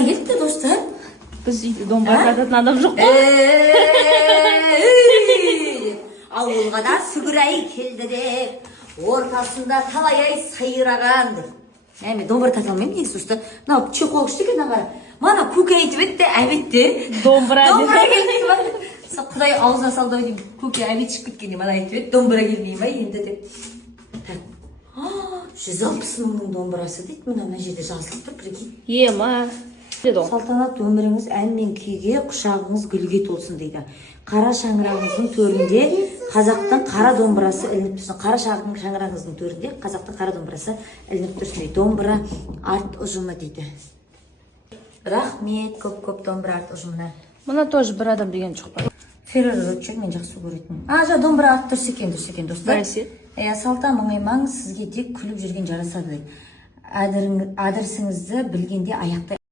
Қайдан келіпті достар? Біз үйде домбыра сататын адам жоқ қой. Ауылға да сүгірай келді деп, ортасында талай ай сайраған деп. Мен домбыра тата алмаймын негізі достар. Мынау чехол күшті екен ағара. Мана көке айтып етті, әбетті. Домбыра келмейді ма? Құдай аузына салды ау деймін. Көке әбет шығып кеткенде мана айтып еді, домбыра келмей ма енді деп. 160 мыңның домбырасы дейді, мына жерде жазылып тұр, прикинь. Ема. Салтанат өміріңіз ән мен күйге, құшағыңыз гүлге толсын дейді. Қара шаңырағыңыздың төрінде қазақтың қара домбырасы ілініп тұрсын. Қара шаңырағыңыздың төрінде қазақтың қара домбырасы ілініп тұрсын дейді. Домбыра арт ұжымы дейді. Рахмет көп домбыра арт ұжымына. Мұна тоже бір адам деген жоқ па. Феррер Рочер мен жақсы көретін. Жа домбыра арт дұрыс екен достар. Салта мұңаймаң, сізге тек күліп жүрген жарасады дейді. Әдірісіңізді білгенде аяқтай